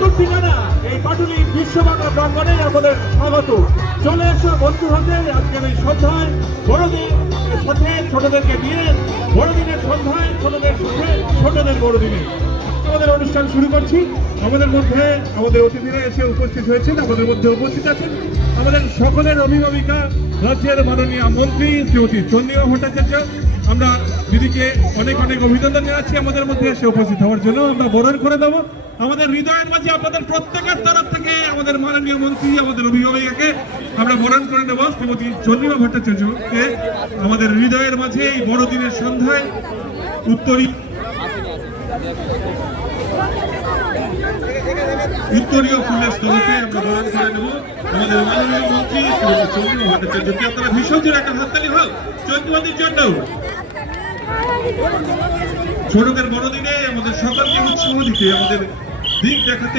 নতুন ঠিকানা এই পাটুলি বিশ্ববাংলা প্রাঙ্গণে আমাদের স্বাগত। চলে এসো বন্ধু হতে আজকের এই সন্ধ্যায় বড়দিনের সাথে ছোটদেরকে নিয়ে বড়দিনের সন্ধ্যায় ছোটদের সাথে ছোটদের বড়দিনে আমাদের অনুষ্ঠান শুরু করছি। আমাদের মধ্যে আমাদের অতিথিরা এসে উপস্থিত হয়েছেন, আমাদের মধ্যে উপস্থিত আছেন আমাদের সকলের অভিভাবিকা রাজ্যের মাননীয় মন্ত্রী শ্রীমতী চন্দ্রিমা ভট্টাচার্য। আমরা দিদিকে অনেক অনেক অভিনন্দন জানাচ্ছি আমাদের মধ্যে এসে উপস্থিত হওয়ার জন্য। আমরা বরণ করে দেবো আমাদের হৃদয়ের মাঝে আপনাদের প্রত্যেকের তরফ থেকে আমাদের মাননীয় মন্ত্রী আমাদের অভিভাবিকাকে আমরা বরণ করে নেব শ্রীমতী চন্দ্রিমা ভট্টাচার্যকে আমাদের হৃদয়ের মাঝে এই বড়দিনের সন্ধ্যায় উত্তরীয় ফুলের স্তবকে আমরা বরণ করে নেব আমাদের মাননীয় মন্ত্রী শ্রীমতী চন্দ্রিমা ভট্টাচার্যকে। আপনারা ভীষণ জোরে একটা হাততালি হোক চন্দ্রিমাদির জন্য। ছোটদের বড়দিনে আমাদের সকলকে উৎসাহ দিতে আমাদের দিক দেখাতে